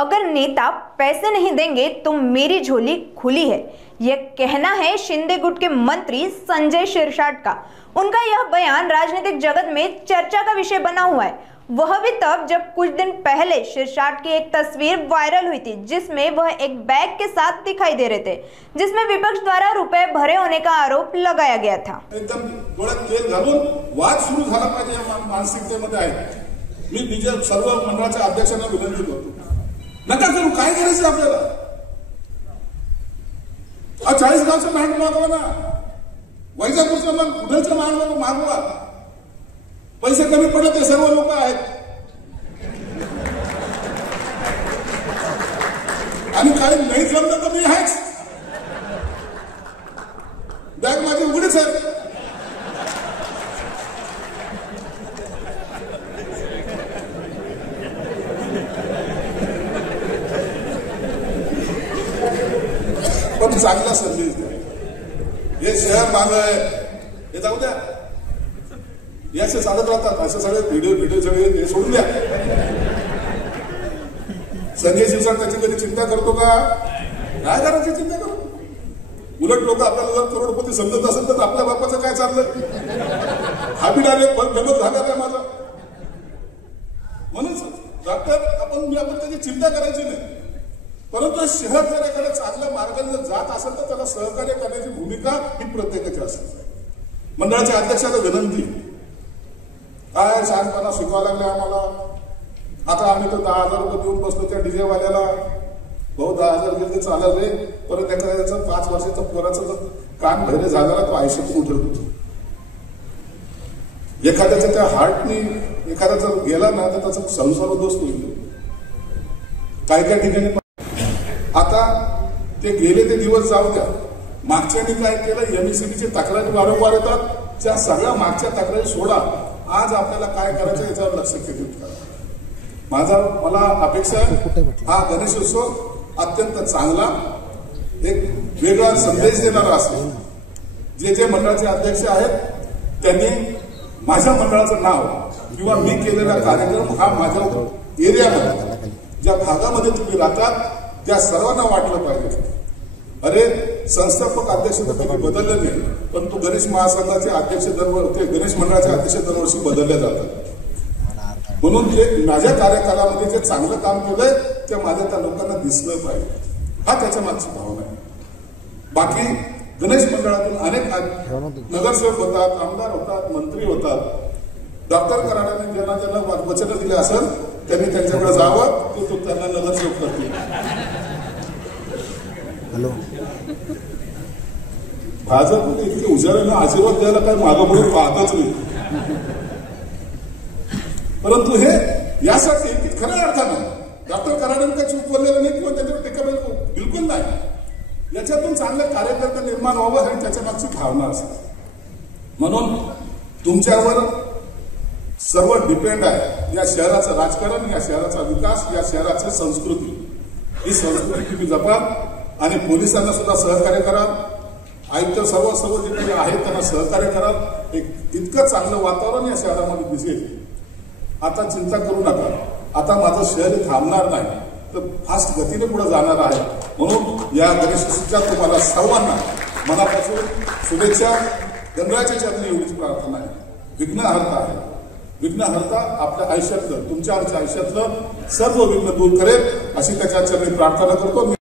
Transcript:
अगर नेता पैसे नहीं देंगे तो मेरी झोली खुली है, यह कहना है शिंदे गुट के मंत्री संजय शिरसाट का। उनका यह बयान राजनीतिक जगत में चर्चा का विषय बना हुआ है। वह भी तब जब कुछ दिन पहले शिरसाट की एक तस्वीर वायरल हुई थी, जिसमें वह एक बैग के साथ दिखाई दे रहे थे, जिसमें विपक्ष द्वारा रुपए भरे होने का आरोप लगाया गया था। एकदम डोळ्यात तेल घालून वाद सुरू झाला पाहिजे या मानसिकतेमध्ये आहे। मी निजे सर्व मंडळाच्या अध्यक्षांना विनंती करतो, नका करू, काय करायचं आपल्याला? 40 गावचं माग मागवा ना, वैजापूरचं मग कुठलचं माग मागवा। पैसे कमी पडले ते सर्व लोक आहेत आणि काही नाही जमलं तर मी आहेच। बॅग माझी उघडीच आहे। पण चांगला संदेश द्या। हे शहर माग आहे, हे जाऊ द्या, याचे चालत राहतात। असं सगळे व्हिडिओ सगळे हे सोडून द्या। संजय शिरसाट त्याची कधी चिंता करतो का? काय करायची चिंता करतो? उलट लोक आपल्याला जर करोडपती समजत असेल तर आपल्या बापाचं काय चाललं? हाबी डायरेक्ट फेमस झाला काय माझा? म्हणून डॉक्टर आपण त्याची चिंता करायची नाही, परंतु शहर जर एखाद्या चांगल्या मार्गाने जर जात असेल तर त्याला सहकार्य करण्याची भूमिका ही प्रत्येकाची असेल। मंडळाच्या अध्यक्षाला विनंती, काय शहाणपणा शिकवा लागले आम्हाला। आता आम्ही तर 10,000 रुपये देऊन बसलो त्या डीजे वाल्याला। भाऊ 10,000 गेले चालत रे, परत एखाद्याचं 5 वर्षाचं पोराचं कान भैरे झालेला तो आयुष्यातून उठत होतो। एखाद्याच्या त्या हार्टनी एखादा जर गेला ना तर त्याचा संसार उद्ध्वस्त होईल। काय काय ठिकाणी आता ते गेले ते दिवस जाऊ द्या। मागच्यानी काय केलं, एमएससीबीची तक्रारी वारंवार येतात, त्या सगळ्या मागच्या तक्रारी सोडा। आज आपल्याला काय करायचं याच्यावर लक्ष केंद्रित करा। मला अपेक्षा आहे हा गणेशोत्सव अत्यंत चांगला एक वेगळा संदेश देणारा असेल। जे मंडळाचे अध्यक्ष आहेत त्यांनी माझ्या मंडळाचं नाव किंवा मी केलेला कार्यक्रम हा माझ्या एरियामध्ये ज्या भागामध्ये तुम्ही राहतात त्या सर्वांना वाटलं पाहिजे। अरे संस्थापक अध्यक्ष तर कधी बदलले नाही, पण तो गणेश महासंघाचे अध्यक्ष ते गणेश मंडळाचे अध्यक्ष दरवर्षी बदलले जातात। म्हणून ते माझ्या कार्यकालामध्ये जे चांगलं काम केलंय ते माझ्या त्या लोकांना दिसलं पाहिजे, हा त्याच्या मागची भावना आहे। बाकी गणेश मंडळातून अनेक नगरसेवक होतात, आमदार होतात, मंत्री होतात। डॉक्टर कराडाने ज्यांना वचन दिले असेल त्यांनी त्यांच्याकडे जावं, तो त्यांना नगरसेवक करतील। हॅलो, भाजप इतके उजाळ्यानं आशीर्वाद द्यायला काय मागं पुढे पाहतच नाही, परंतु हे यासाठी की खऱ्या अर्थानं डॉक्टर कराडांनी काही चूक बोललेलं नाही किंवा त्याच्यावर टीका बिलकुल नाही। याच्यातून चांगले कार्यकर्ते निर्माण व्हावं आणि त्याच्या मागची भावना असते। म्हणून तुमच्यावर सर्व डिपेंड आहे। या शहराचं राजकारण, या शहराचा विकास, या शहराची संस्कृती, ही संस्कृती तुम्ही जपा आणि पोलिसांना सुद्धा सहकार्य करा। आयुक्त सर्व जे काही आहेत त्यांना सहकार्य करा। एक इतकं चांगलं वातावरण या शहरामध्ये दिसेल। आता चिंता करू नका, आता माझं शहर थांबणार नाही तर फास्ट गतीने पुढे जाणार आहे। म्हणून या गणेशोत्सवाच्या तुम्हाला सर्वांना मनापासून शुभेच्छा। गणरायाच्या चरणी एवढीच प्रार्थना आहे, विघ्नहर्ता आहे। विघ्नहर्ता आपल्या आयुष्यातलं, तुमच्या आमच्या आयुष्यातलं सर्व विघ्न दूर करेल अशी त्याच्या चरणी प्रार्थना करतो।